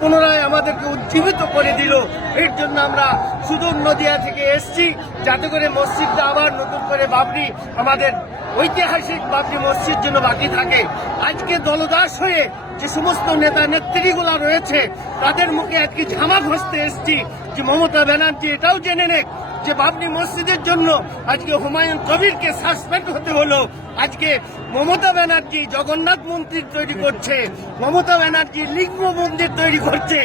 পুনরায় আমাদেরকে উজ্জীবিত করে দিল। এর জন্য আমরা সুদূর নদিয়া থেকে এসছি, যাতে করে মসজিদটা আবার নতুন করে বাবরি, আমাদের ঐতিহাসিক বাবরি মসজিদ যেন বাকি থাকে। আজকে দলদাস হয়ে যে সমস্ত নেতা নেত্রীগুলা রয়েছে তাদের মুখে আজকে ঝামা ঘষতে এসছি যে মমতা ব্যানার্জি এটাও জেনে নেক যে বাবরি মসজিদের জন্য আজকে হুমায়ুন কবিরকে সাসপেন্ড হতে হলো। আজকে মমতা ব্যানার্জি জগন্নাথ মন্দির তৈরি করছে, মমতা ব্যানার্জি লিঙ্গ মন্দির তৈরি করছে,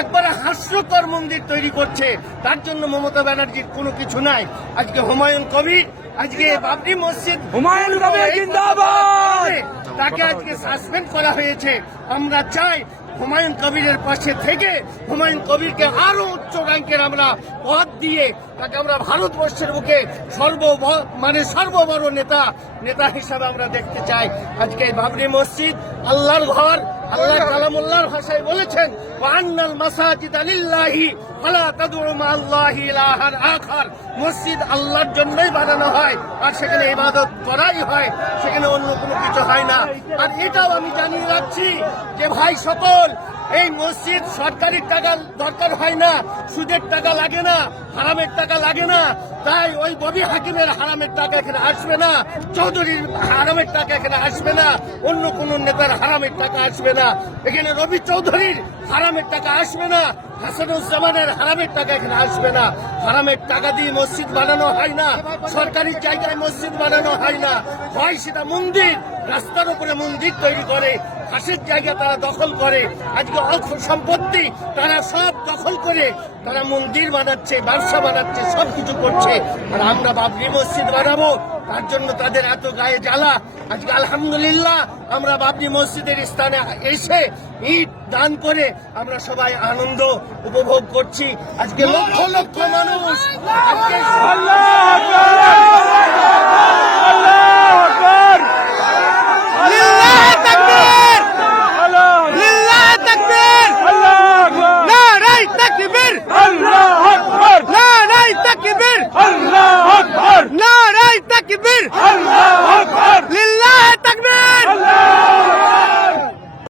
একবারে হাস্যকর মন্দির তৈরি করছে। তার জন্য মমতা ব্যানার্জির কোনো কিছু নাই। আজকে হুমায়ুন কবির, আজকে বাবরি মসজিদ, হুমায়ুন কবির জিন্দাবাদ, তাকে আজকে সাসপেন্ড করা হয়েছে। আমরা চাই হুমায়ুন কবিরের পাশে থেকে হুমায়ুন কবিরকে আরো উচ্চ র্যাঙ্কের আমরা পদ দিয়ে তাকে আমরা ভারতবর্ষের বুকে সর্ববড় নেতা হিসাবে আমরা দেখতে চাই। আজকে এই বাবরি মসজিদ আল্লাহর ঘর। আল্লাহ কালামুল্লাহর ভাষায় বলেছেন, ওয়ান্নাল মাসাজিদ লিল্লাহি ফালা তাদউ মাআল্লাহি ইলাহান আখার। মসজিদ আল্লাহর জন্যই বানানো হয়, আর সেখানে ইবাদত করাই হয়, সেখানে অন্য কোনো কিছু হয় না। আর এটাও আমি জানিয়ে রাখছি যে ভাই সকল, এই মসজিদ সরকারি টাকা দরকার হয় না, সুদের টাকা লাগে না, হারামের টাকা লাগে না। তাই ওই ববি হাকিমের হারামের টাকা এখানে আসবে না, চৌধুরীর হারামের টাকা এখানে আসবে না, অন্য কোন নেতার হারামের টাকা আসবে না, এখানে রবি চৌধুরীর হারামের টাকা আসবে না, হাসানুজ্জামানের হারামের টাকা এখানে আসবে না। হারামের টাকা দিয়ে মসজিদ বানানো হয় না, সরকারি জায়গায় মসজিদ বানানো হয় না। হয় সেটা মন্দির, রাস্তার উপরে মন্দির তৈরি করে, হাসের জায়গা তারা দখল করে, আজকে অর্থ সম্পত্তি তারা সব দখল করে তারা মন্দির বানাচ্ছে, ব্যবসা বানাচ্ছে, সবকিছু করছে। আর আমরা বাবরি মসজিদ বানাবো, তার জন্য তাদের এত গায়ে জ্বালা। আজকে আলহামদুলিল্লাহ আমরা বাবরি মসজিদের স্থানে এসে ইট দান করে আমরা সবাই আনন্দ উপভোগ করছি। আজকে লক্ষ লক্ষ মানুষ আজকে